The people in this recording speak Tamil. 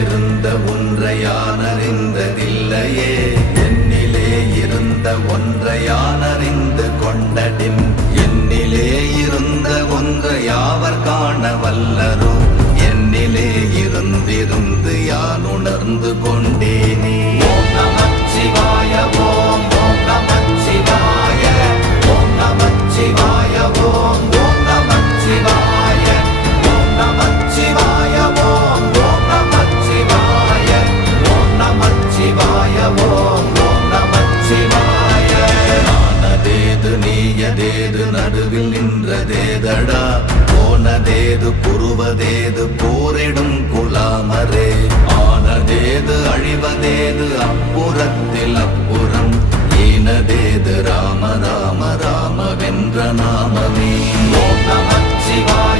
இருந்த ஒன்றை யான் அறிந்ததில்லையே, என்னிலே இருந்த ஒன்றை யான் அறிந்து கொண்டடின், என்னிலே இருந்த ஒன்றை யாவர் காண வல்லரோ, என்னிலே இருந்திருந்து யான் உணர்ந்து கொண்டேனே. ஓம் நமச்சிவாய ஓம் ஓம் நமச்சிவாய ஓம் நமச்சிவாய ஓம் ஓம் நமச்சிவாய ஓம் நமச்சிவாய ஓம் ஓம் நமச்சிவாய ஓம் நமச்சிவாய ஓம் ஓம் நமச்சிவாய. ஆனதேது நீயதேது நடுவில் நின்றதேதடா, போனதேது புருவதேது போரிடும் குலாமரே, ஆனதேது அழிவதேது அப்புறத்தில் அப்புறம், ஈனதேது ராம ராம ராம வென்ற நாமமே. ஓம் நமச்சிவாய